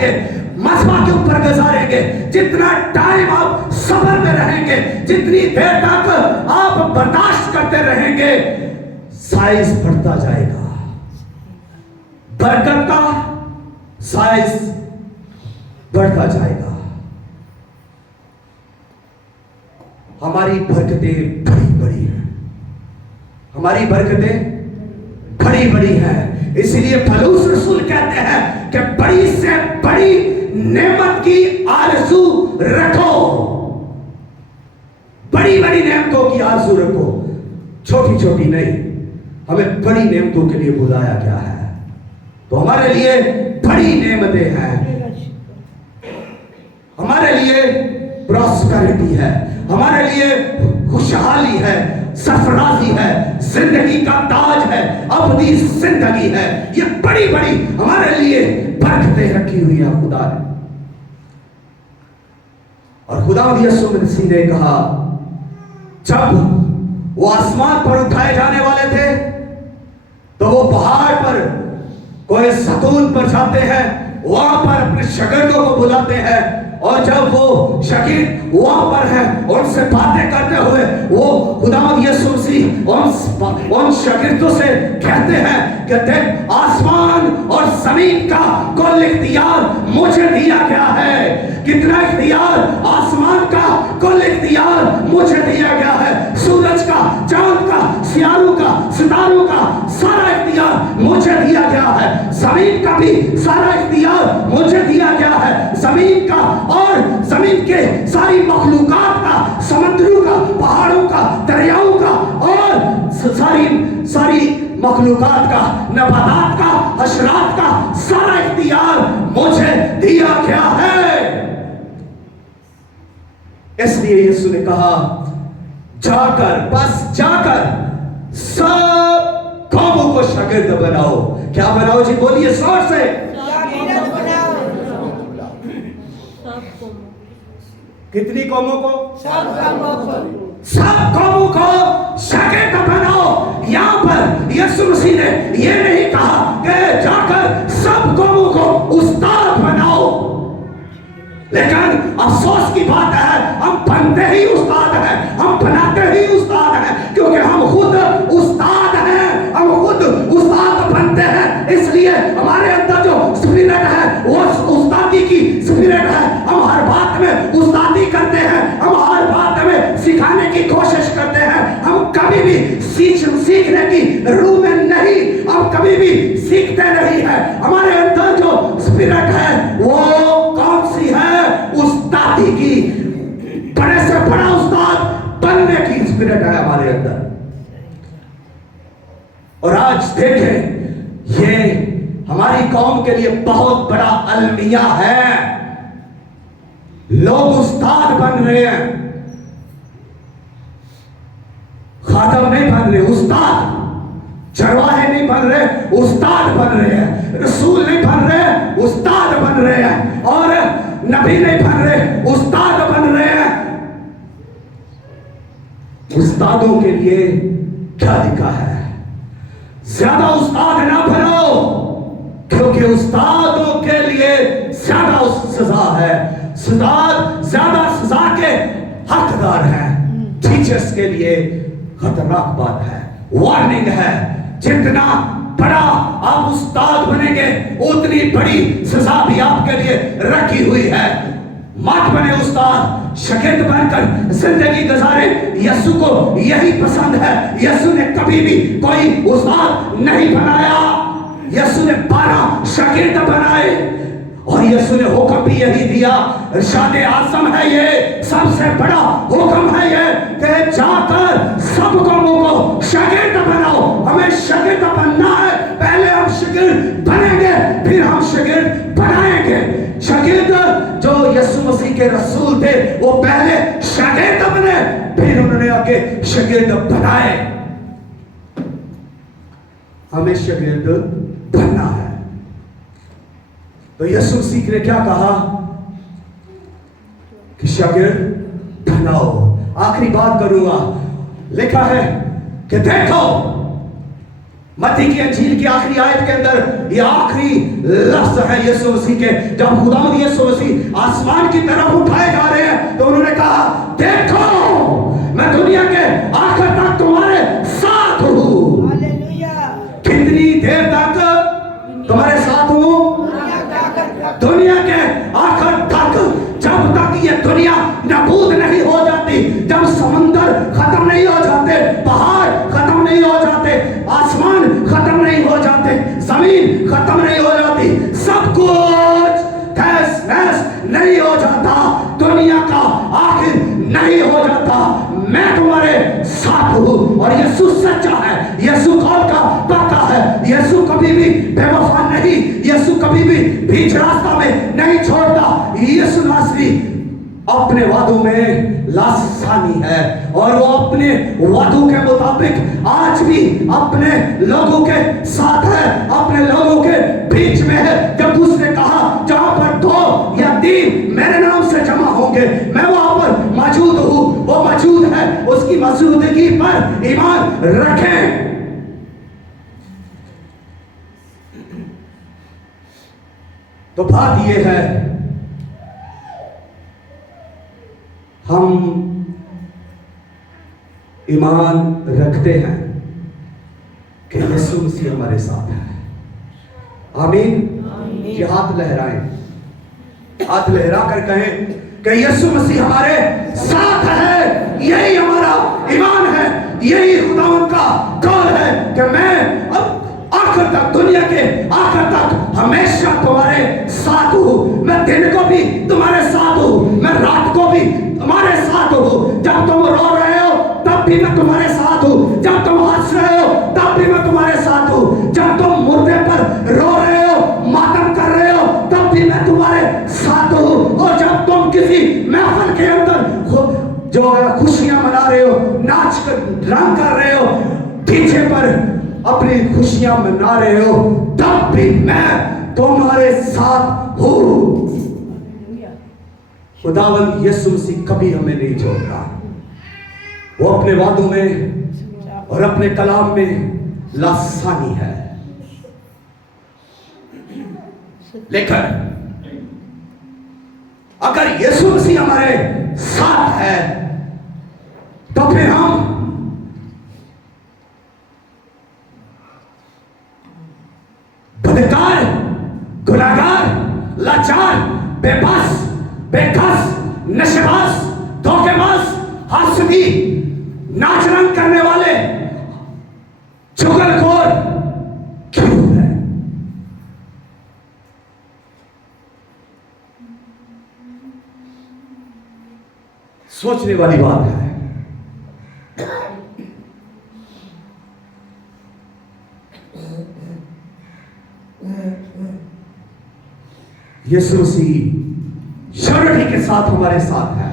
گے، مذبح کے اوپر گزاریں گے، جتنا ٹائم آپ صبر میں رہیں گے، جتنی دیر تک آپ برداشت کرتے رہیں گے، سائز بڑھتا جائے گا، برکت کا سائز بڑھتا جائے گا۔ ہماری برکتیں بڑی بڑی ہیں، ہماری برکتیں بڑی بڑی ہیں، اس لیے پولس رسول کہتے ہیں کہ بڑی سے بڑی نعمت کی آرزو رکھو، بڑی بڑی نعمتوں کی آرزو رکھو، چھوٹی چھوٹی نہیں۔ ہمیں بڑی نعمتوں کے لیے بلایا گیا ہے، تو ہمارے لیے بڑی نعمتیں ہیں، ہمارے لیے پراسپیرٹی ہے، ہمارے لیے خوشحالی ہے، سرفرازی ہے، زندگی کا تاج ہے، ابدی زندگی ہے، یہ بڑی بڑی ہمارے لیے برکتیں رکھی ہوئی ہیں خدا نے۔ اور خدا یسوع مسیح نے کہا جب وہ آسمان پر اٹھائے جانے والے تھے تو وہ پہاڑ پر کوئی ستون پر جاتے ہیں، وہاں پر اپنے شاگردوں کو بلاتے ہیں، اور جب وہ شاگرد وہاں پر ہیں ان سے باتیں کرتے ہوئے وہ خداوند یسوع مسیح ان شاگردوں سے کہتے ہیں کہ دیکھ آسمان اور زمین کا کل اختیار مجھے دیا گیا ہے۔ کتنا اختیار؟ آسمان کا کل اختیار مجھے دیا گیا ہے، سورج کا، چاند کا، سیاروں کا، ستاروں کا سارا اختیار مجھے دیا گیا ہے، زمین کا بھی سارا اختیار مجھے دیا گیا ہے، زمین کا اور زمین کے ساری مخلوقات کا، سمندروں کا، پہاڑوں کا، دریاؤں کا اور ساری مخلوقات کا، نباتات کا، حشرات کا سارا اختیار مجھے دیا گیا ہے۔ اس لیے یسوع نے کہا جا کر، بس جا کر سب قوموں کو شاگرد بناؤ۔ کیا بناؤ جی؟ بولیے زور سے۔ کتنی قوموں کو؟ سب قوموں کو شاگرد بناؤ۔ یہاں پر یسوع مسیح نے یہ نہیں کہا کہ جا کر سب قوموں کو استاد بناؤ، لیکن افسوس کی بات ہے ہم بنتے ہی استاد ہیں، ہم بناتے ہی استاد ہیں، کیونکہ ہم خود استاد ہیں، ہم خود استاد بنتے ہیں۔ اس لیے ہمارے اندر جو اسپرٹ ہے وہ استادی کی اسپرٹ ہے، ہم ہر بات میں استادی کرتے ہیں، ہم ہر بات میں سکھانے کی کوشش کرتے ہیں، ہم کبھی بھی سیکھنے کی روح میں نہیں، ہم کبھی بھی سیکھتے نہیں ہیں۔ ہمارے اندر جو اسپرٹ ہے وہ کون سی ہے؟ استادی کی، بڑے سے بڑا استاد بننے کی اسپرٹ ہے ہمارے اندر۔ اور آج دیکھیں یہ ہماری قوم کے لیے بہت بڑا المیہ ہے، لوگ استاد بن رہے ہیں، خادم نہیں بن رہے، استاد، چرواہے نہیں بن رہے، استاد بن رہے ہیں، رسول نہیں بن رہے، استاد بن رہے ہیں، اور نبی نہیں بن رہے، استاد بن رہے ہیں۔ استادوں کے لیے کیا لکھا ہے؟ زیادہ استاد نہ بنو، کیونکہ استادوں کے لیے زیادہ سزا ہے، استاد زیادہ سزا کے حقدار ہیں۔ ٹیچرز کے لیے خطرناک بات ہے، وارننگ ہے، جتنا بڑا آپ استاد بنیں گے اتنی بڑی سزا بھی آپ کے لیے رکھی ہوئی ہے۔ مت بنے استاد، شاگرد بن کر زندگی گزارے۔ یسوع کو یہی پسند ہے، یسوع نے کبھی بھی کوئی استاد نہیں بنایا، یسوع نے 12 شاگرد بنائے، اور یسوع نے حکم بھی یہی دیا، ارشاد اعظم ہے یہ، سب سے بڑا حکم ہے یہ کہ جا کر سب قوموں کو شاگرد بناؤ۔ ہمیں شاگرد بننا ہے، پہلے ہم شاگرد بنیں گے پھر ہم شاگرد بنائیں گے۔ شاگرد جو یسوع مسیح کے رسول تھے وہ پہلے شاگرد بنے پھر انہوں نے آگے شاگرد بنائے۔ ہمیں شاگرد بننا ہے۔ تو یسوع مسیح نے کیا کہا کہ شاگرد بناؤ۔ آخری بات کروں گا، لکھا ہے کہ دیکھو मत्ती की अंजील की आखिरी आयत के अंदर ये आखिरी लफ्ज है यीशु मसीह के। जब खुदावंद यीशु मसीह आसमान की तरफ उठाए जा रहे हैं तो उन्होंने कहा, देखो मैं दुनिया के आखिर तक तुम्हारे साथ हूं। कितनी देर तक तुम्हारे साथ हूं? दुनिया के आखिर तक। जब तक ये दुनिया नाबूद नहीं हो जाती, जब समंदर खत्म नहीं हो जाते, पहाड़ खत्म नहीं हो जाते, आसमान खत्म नहीं हो जाते, जमीन खत्म नहीं हो जाती, सब कुछ तहस नहस नहीं हो जाता, दुनिया का आखिर नहीं हो जाता, मैं तुम्हारे साथ हूं। और यीशु सच्चा है, यीशु कौन का पक्का है, यीशु कभी भी बेवफा नहीं, यीशु कभी भी बीच रास्ता में नहीं छोड़ता। यीशु नासरी अपने वादों में लासानी है और वो अपने वादों के मुताबिक आज भी अपने लोगों के साथ है, अपने लोगों के बीच में है। जब उसने कहा जहां पर 2 या 3 मेरे नाम से जमा होंगे मैं वहां पर मौजूद हूं, वो मौजूद है, उसकी मौजूदगी पर ईमान रखें। तो बात यह है, हम ईमान रखते हैं कि यीशु मसीह हमारे साथ है। आमीन। कि हाथ लहराएं, हाथ लहरा कर कहें कि यीशु मसीह हमारे साथ है। यही हमारा ईमान है, यही खुदावंद का कौल है कि मैं अब आखिर तक, दुनिया के आखिर तक हमेशा तुम्हारे साथ हूं। मैं दिन को भी तुम्हारे साथ हूं, मैं रात को भी तुम्हारे साथ हूं। जब तुम रो रहे हो तब भी मैं तुम्हारे साथ हूं, जब तुम हंस रहे हो तब भी मैं तुम्हारे साथ हूं, जब तुम मुर्दे पर रो रहे हो, मातम कर रहे हो तब भी मैं तुम्हारे साथ हूं। और जब तुम किसी महफिल के अंदर जो खुशियां मना रहे हो, नाच कर रंग कर रहे हो, डीजे पर अपनी खुशियां मना रहे हो, तब भी मैं तुम्हारे साथ हूं। खुदावंद यीशु मसीह कभी हमें नहीं छोड़ता। वो अपने वादों में और अपने कलाम में लासानी है। लेकिन अगर यीशु मसीह हमारे साथ है तो फिर हम बदकार, गुनाहगार, लाचार, बेबस, बेकस, नशेबाज, धोखेबाज, हासदी, नाच रंग करने वाले, चुगलखोर क्यों है? सोचने वाली बात है। यीशु मसीह श्योरिटी के साथ हमारे साथ है।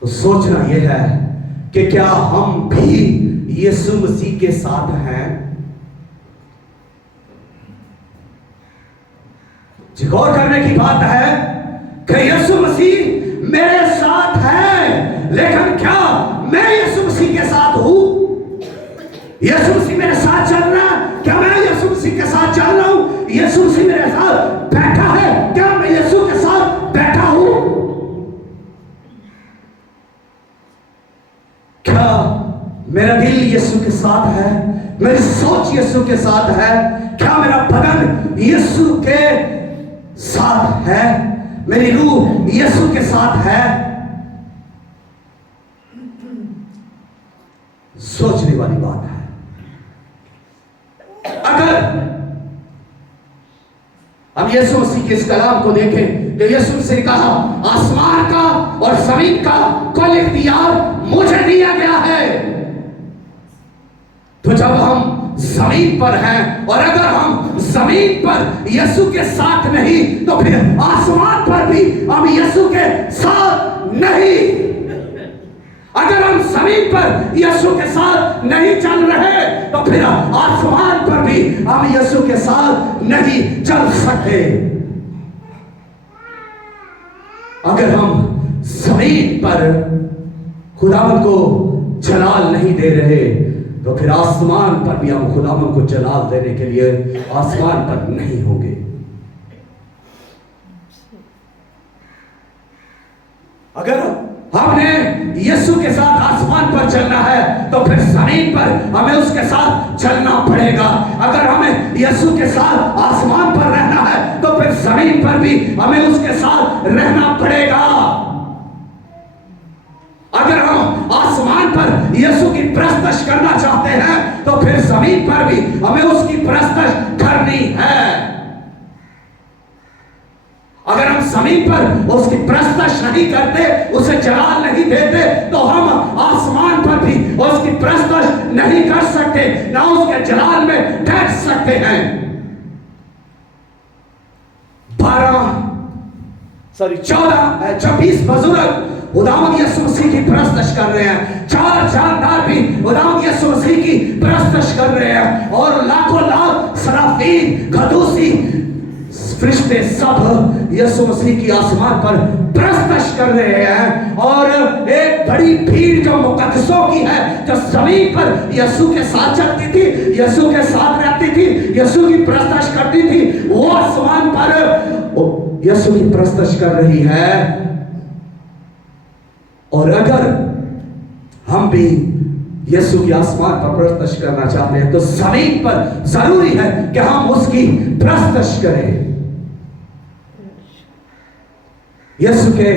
तो सोचना यह है कि क्या हम भी यीशु मसीह के साथ हैं? गौर करने की बात है कि यीशु मसीह मेरे साथ है, लेकिन क्या मैं यीशु मसीह के साथ हूं? यीशु मसीह मेरे साथ चल रहा है, क्या मैं यीशु मसीह के साथ चल रहा हूं? यीशु मसीह मेरे साथ बैठा है, क्या मैं यीशु के साथ बैठा हूं? क्या मेरा दिल यीशु के साथ है, मेरी सोच यीशु के साथ है? क्या मेरा बदन यीशु के साथ है, मेरी रूह यीशु के साथ है? सोचने वाली बात है। अगर हम यीशु मसीह के इस कलाम को देखें तो यीशु मसीह ने कहा आसमान का और जमीन का कुल इख्तियार मुझे दिया गया है। तो जब हम जमीन पर हैं और अगर हम जमीन पर यीशु के साथ नहीं तो फिर आसमान पर भी हम यीशु के साथ नहीं। अगर हम जमीन पर यीशु के साथ नहीं चल रहे तो फिर आसमान पर भी हम यीशु के साथ नहीं चल सकते। अगर हम जमीन पर खुदावंद को जलाल नहीं दे रहे, तो फिर आसमान पर भी हम खुदावंद को जलाल देने के लिए आसमान पर नहीं होंगे। अगर हमने यीशु के साथ आसमान पर चलना है तो फिर जमीन पर हमें उसके साथ चलना पड़ेगा। अगर हमें यीशु के साथ आसमान पर रहना है तो फिर जमीन पर भी हमें उसके साथ रहना पड़ेगा। अगर हम आसमान पर यीशु की प्रस्तश करना चाहते हैं तो फिर जमीन पर भी हमें उसकी प्रस्तश करनी है। अगर हम जमीन पर उसकी प्रस्तश नहीं करते, उसे जलाल नहीं देते, तो हम आसमान पर भी उसकी प्रस्तश नहीं कर सकते, ना उसके जलाल में ठहर सकते हैं। 24 बुजुर्ग खुदावंद यीशु मसीह की प्रस्तश कर रहे हैं। 4 जानदार भी खुदावंद यीशु मसीह की प्रस्तश कर रहे हैं, और लाखों लाख सराफीन, खदूसी, फरिश्ते सब यीशु मसीह की आसमान पर प्रस्तश कर रहे हैं। और एक बड़ी भीड़ जो मुकद्दसों की है, जो जमीन पर यीशु के साथ चलती थी, यीशु के साथ रहती थी, यीशु की प्रस्तश करती थी, वो आसमान पर यीशु की प्रस्तश कर रही है। और अगर हम भी यीशु की आसमान पर प्रस्तश करना चाहते हैं तो जमीन पर जरूरी है कि हम उसकी प्रस्तश करें। यीशु के